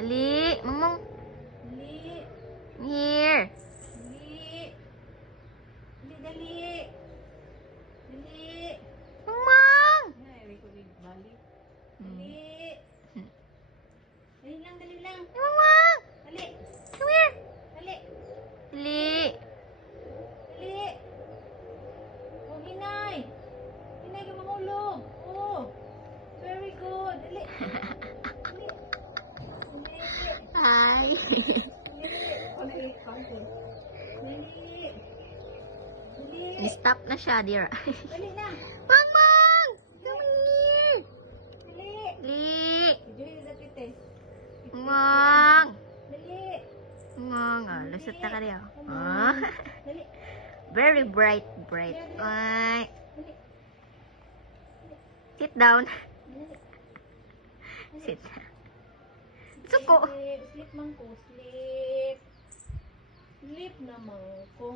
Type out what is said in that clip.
Dali. Mangmang. Dali. Here. Dali. Dali. Dali. Mangmang. Ay, ko balik. Dali. Dali lang, dali lang. Mangmang. Dali. Come here. Dali. Dali. Dali. Oh, hinay. Hinay ka mahulog. Oh. Very good. Dali. Dali. Dali. Hi. Dali. Oh, na-count eh. Dali. Dali. Stop na siya, dear. Dali na. Mangmang. Come here. Dali. Dali. Dali na dapit eh. Mangmang. Dali. Mangmang. Oh, lusot na ka diyo. Oh. Dali. Very bright. Ay. Dali. Sit down. Dali. Sit. Suko. Sleep man ko. Sleep. Sleep naman ko.